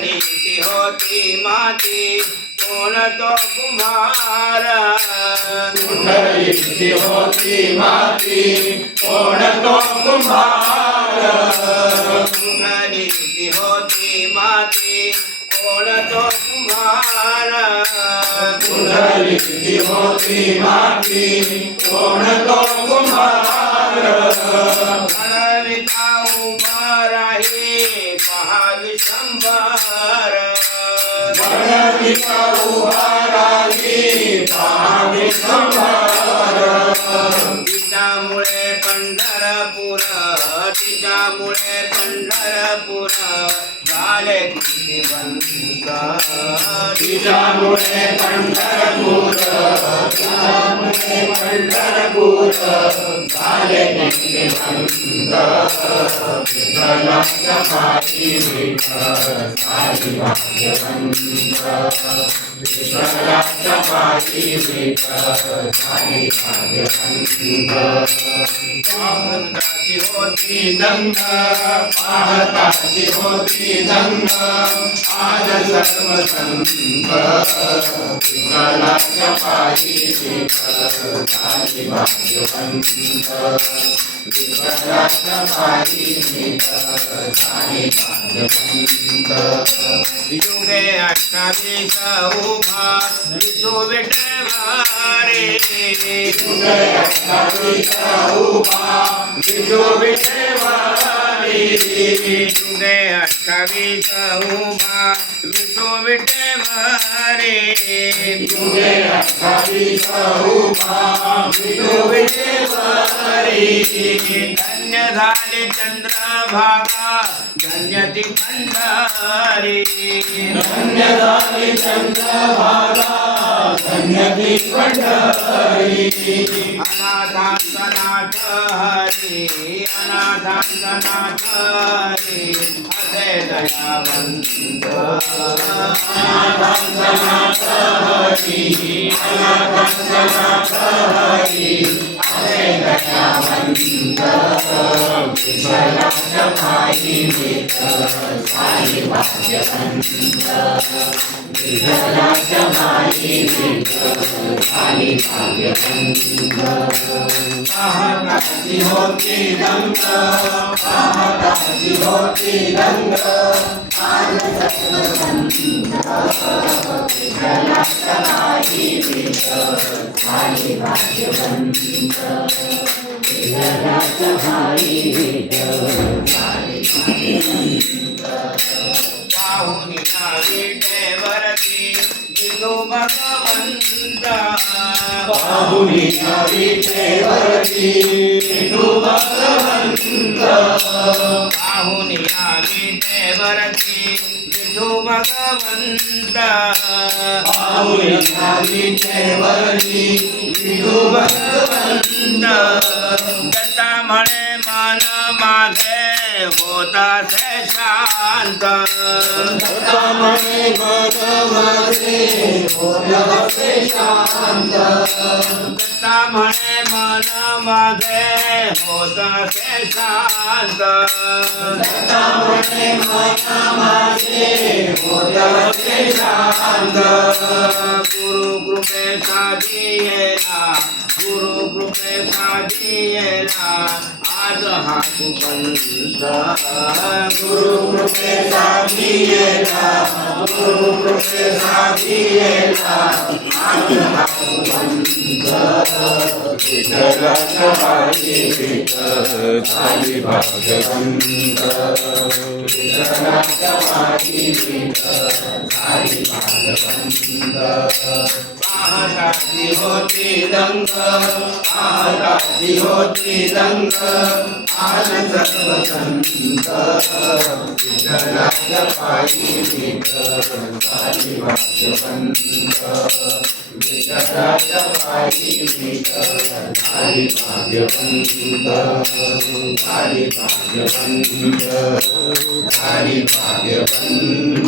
नीती होती माती कोण तो कुंभार कुंडलीची होती माती कोण तो कुंभार नीती होती माती कोण तो कुंभार कुंडलीची होती माती कोण तो कुंभार घडविता उभा राही महाविशंभर गणविता उभा राही पाहणे संभार तिच्यामुळे पंढरपूर तिच्यामुळे पंढरपूर. झाले कृषीवंत तिच्यामुळे पंढरपूर पंढरपूर झाले नित्यवंत विठ्ठलाच्या पायी विठ्ठल झाली भाग्यवंत विठ्ठलाच्या पायी विठ्ठल झाली भाग्यवंत पाहताची होती दंग पाहताची होती दंग आज सर्व संत विठ्ठलाच्या पायी झाली भाग्यवंत विठ्ठलाच्या पायी विठ्ठल झाली भाग्यवंत युगे अष्टावीस उभा विठू युगे अष्टावीस उभा विठू विठवारे तुझे अठ्ठावीस उभा विठू विठेवारी धन्य झाले चंद्रभागा धन्य ती पंढरी धन्य चंद्र चंद्रभागा धन्य ती पंढरी अनाथांतनाथ हरी अनाथांतनाथ हरी असे दयावंत अनाथांतनाथ हरी अनाथांतनाथ हरी असे दयावंत विठ्ठलाच्या पायी विठ्ठल झाली भाग्यवंत विठ्ठलाच्या पायी विठ्ठल झाली भाग्यवंत पाहताची होती रंग पाहताची होती रंग आज सर्व संत विठ्ठलाच्या पायी विठ्ठल झाली भाग्यवंत विठ्ठलाच्या पायी विटेवरती विठू भगवंत भगवंत विटेवरती विठू भगवंत बाहुली विठेवरती विठू भगवंत दत्ता म्हणे मन माझे होता से शांत तमने मन माझे म्हणे मन माझे होत से शांत तमने मन माझे शांत गुरु कृपे साधियेला गुरु कृपे साधियेला आज हा सुपंत गुरु कृपे गुरु कृपे हा सुगंध विठ्ठलाच्या पायी विठ्ठल झाली भाग्यवंत विठ्ठलाच्या पायी विठ्ठल झाली भाग्यवंत पाहताची होती रंग पाहताची होती रंग आज सर्व संत विठ्ठलाच्या पायी विठ्ठल झाली भाग्यवंत विठ्ठलाच्या पायी भाग्यवंत